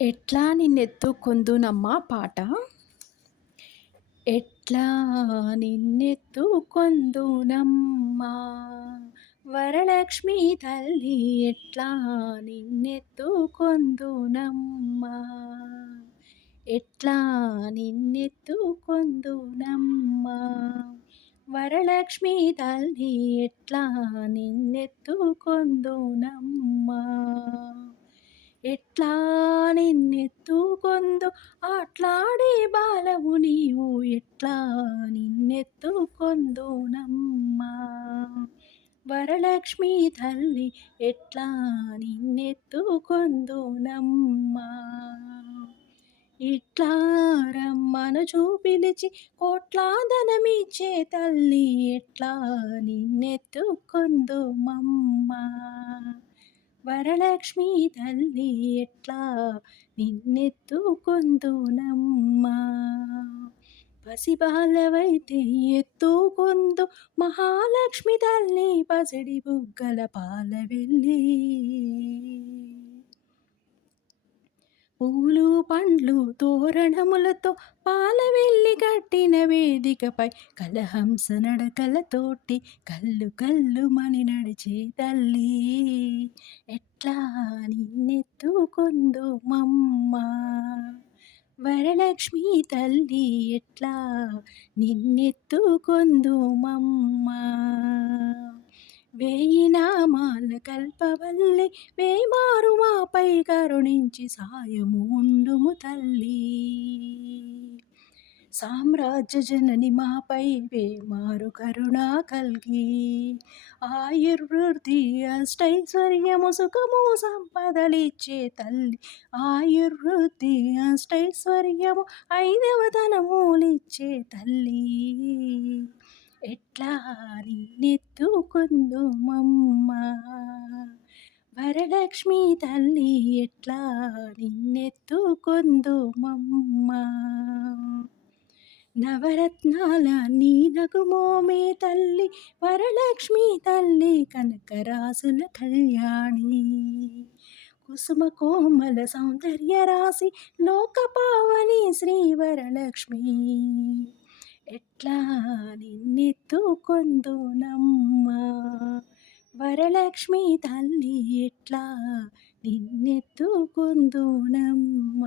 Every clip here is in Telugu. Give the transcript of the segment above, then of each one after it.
ఎట్లా నిన్నెత్తుకొందునమ్మా పాట? ఎట్లా నిన్నెత్తుకొందునమ్మా వరలక్ష్మి తల్లి ఎట్లా నిన్నెత్తుకొందునమ్మా ఎట్లా నిన్నెత్తుకొందునమ్మా వరలక్ష్మి తల్లి ఎట్లా నిన్నెత్తుకొందునమ్మా ఎట్లా నిన్నెత్తుకొందు ఆట్లాడే బాలవు నీవు. ఎట్లా నిన్నెత్తుకొందు నమ్మా. వరలక్ష్మి తల్లి ఎట్లా నిన్నెత్తుకొందు నమ్మా. ఇట్లా రమ్మను చూపిలిచి కోట్లాదనమిచ్చే తల్లి ఎట్లా నిన్నెత్తుకొందుమమ్మా వరలక్ష్మి తల్లి ఎట్లా నిన్నెత్తుకొందునమ్మా? పసిబాలవైతే ఎత్తుకొందు మహాలక్ష్మి తల్లి పసిడి బుగ్గల పాల వెళ్ళి. పూలు పండ్లు తోరణములతో పాలవెల్లి కట్టిన వేదికపై కలహంస నడకలతోటి కళ్ళు కళ్ళు మని నడిచే తల్లి. ఎట్లా నిన్నెత్తుకొందు మమ్మ. వరలక్ష్మి తల్లి ఎట్లా నిన్నెత్తుకొందు మమ్మ. వేయినామ కల్పవల్లి వేమారు మాపై కరుణించి సాయము ఉండుము తల్లి. సామ్రాజ్య జనని మాపై వేమారు కరుణా కల్గి. ఆయుర్వృద్ధి అష్టైశ్వర్యము సుఖము సంపదలిచ్చే తల్లి. ఆయుర్వృద్ధి అష్టైశ్వర్యము ఐదవ ధనములిచ్చే తల్లి. ఎట్లా నిన్నెత్తుకుందుమమ్మ? వరలక్ష్మి తల్లి ఎట్లా నిన్నెత్తుకుందుమమ్మ? నవరత్నాల నీ నగుమోమే తల్లి వరలక్ష్మి తల్లి కనకరాసుల కళ్యాణి. కుసుమ కోమల సౌందర్య రాశి లోకపావని శ్రీ వరలక్ష్మి. ఎట్లా నిన్నెత్తుకొందునమ్మ వరలక్ష్మి తల్లి ఎట్లా నిన్నెత్తుకొందునమ్మ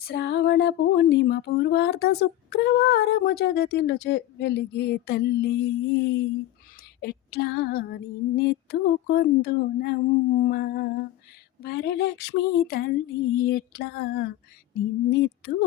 శ్రావణ పూర్ణిమ పూర్వార్ధ శుక్రవారము జగతిలో వెలిగే తల్లి. ఎట్లా నిన్నెత్తుకొందునమ్మ వరలక్ష్మి తల్లి ఎట్లా నిన్నెత్తుకొందునమ్మ